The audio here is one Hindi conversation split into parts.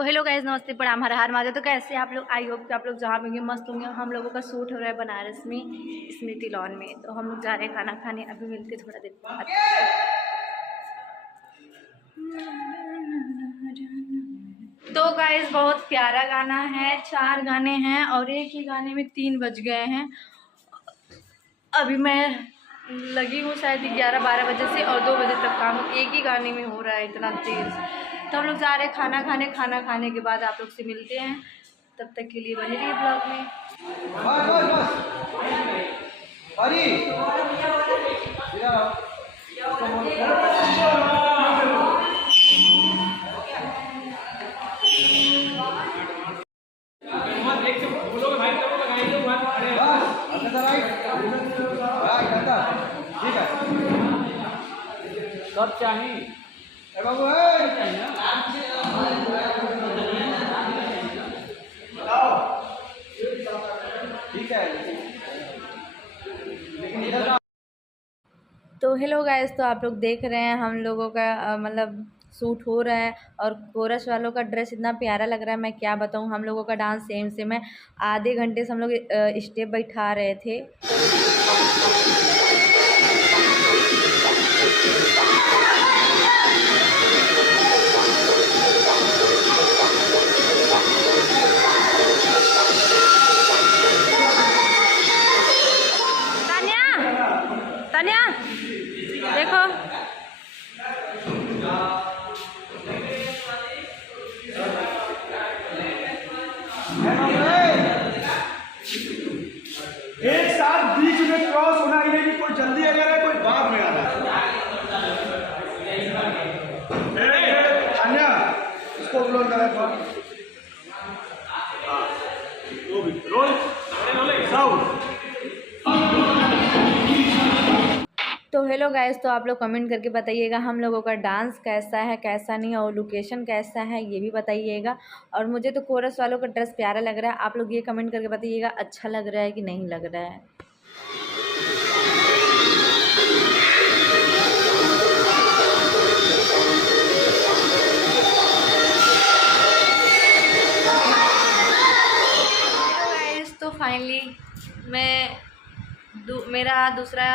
तो हेलो गाइस, नमस्ते, प्रणाम, हर हर महादेव। तो कैसे आप लोग? आई होप कि आप लोग जहाँ होंगे मस्त होंगे। हम लोगों का शूट हो रहा है बनारस में, स्मृति लॉन में। तो हम लोग जा रहे हैं खाना खाने, अभी मिलते थोड़ा देर बाद। तो गाइस बहुत प्यारा गाना है, 4 गाने हैं और एक ही गाने में 3 बज गए हैं। अभी मैं लगी हूँ शायद 11-12 बजे से और 2 बजे तक काम एक ही गाने में हो रहा है, इतना तेज। तो हम लोग जा रहे हैं खाना खाने। खाना खाने के बाद आप लोग से मिलते हैं, तब तक के लिए बने रहिए ब्लॉग में। सब चाहिए बाबू ठीक है। तो हेलो गाइस, तो आप लोग देख रहे हैं हम लोगों का मतलब शूट हो रहा है और कोरस वालों का ड्रेस इतना प्यारा लग रहा है, मैं क्या बताऊं। हम लोगों का डांस सेम सेम है। आधे घंटे से हम लोग स्टेप बैठा रहे थे। तानिया देखो, एक साथ बीच में क्रॉस होना ही नहीं, कोई जल्दी आ रहा है, कोई बाद में आ रहा है। अन्या इसको ब्लोन करा वो भी रोल साउंड। तो हेलो गाइस, तो आप लोग कमेंट करके बताइएगा हम लोगों का डांस कैसा है कैसा नहीं, और लोकेशन कैसा है ये भी बताइएगा। और मुझे तो कोरस वालों का ड्रेस प्यारा लग रहा है, आप लोग ये कमेंट करके बताइएगा अच्छा लग रहा है कि नहीं लग रहा है। तो फाइनली मेरा दूसरा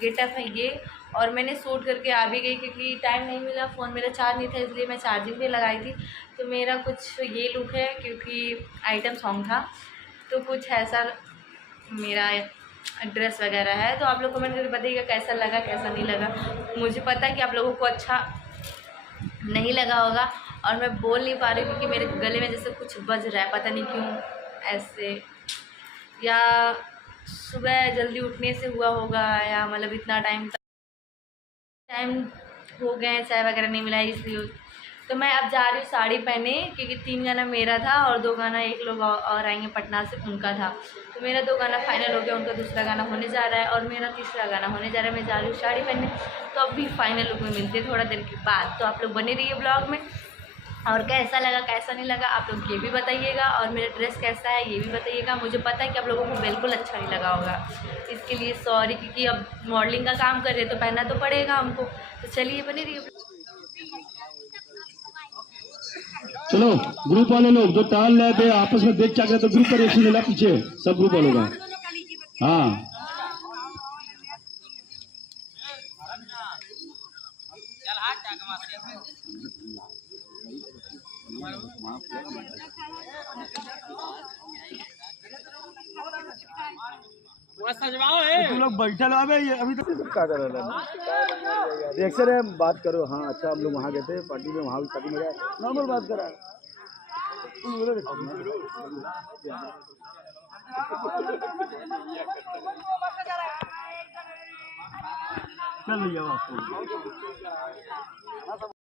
गेटअप है ये, और मैंने शूट करके आ भी गई क्योंकि टाइम नहीं मिला। फ़ोन मेरा चार्ज नहीं था, इसलिए मैं चार्जिंग पे लगाई थी। तो मेरा कुछ ये लुक है क्योंकि आइटम सॉन्ग था, तो कुछ ऐसा मेरा ड्रेस वगैरह है। तो आप लोग कमेंट करके बताइएगा कैसा लगा कैसा नहीं लगा। मुझे पता है कि आप लोगों को अच्छा नहीं लगा होगा, और मैं बोल नहीं पा रही क्योंकि मेरे गले में जैसे कुछ बज रहा है, पता नहीं क्यों ऐसे, या सुबह जल्दी उठने से हुआ होगा, या मतलब इतना टाइम हो गए, चाय वगैरह नहीं मिला इसलिए। तो मैं अब जा रही हूँ साड़ी पहने, क्योंकि 3 गाना मेरा था और 2 गाना एक लोग और आएंगे पटना से, उनका था। तो मेरा 2 गाना फाइनल हो गया, उनका दूसरा गाना होने जा रहा है और मेरा तीसरा गाना होने जा रहा है। मैं जा रही हूँ साड़ी पहनने। तो अब भी फाइनल लुक में मिलते हैं थोड़ा देर के बाद। तो आप लोग बने रहिए ब्लॉग में, और कैसा लगा कैसा नहीं लगा आप लोग ये भी बताइएगा, और मेरा ड्रेस कैसा है ये भी बताइएगा। मुझे पता है कि आप लोगों को बिल्कुल अच्छा नहीं लगा होगा, इसके लिए सॉरी, क्योंकि अब मॉडलिंग का काम कर रहे तो पहनना तो पड़ेगा हमको। तो चलिए बने रहिए। चलो ग्रुप वाले लोग जो टाल रहे थे आपस में देख क्या गए, तो ग्रुप का रिएक्शन मिला पीछे सब ग्रुप वालों का। हाँ तुम लोग बैठे लो, अभी तो क्या कर रहे हैं रिएक्शन है, बात करो। हाँ अच्छा, हम लोग वहाँ गए थे पार्टी में, वहाँ भी पार्टी में नॉर्मल बात करा। चल भैया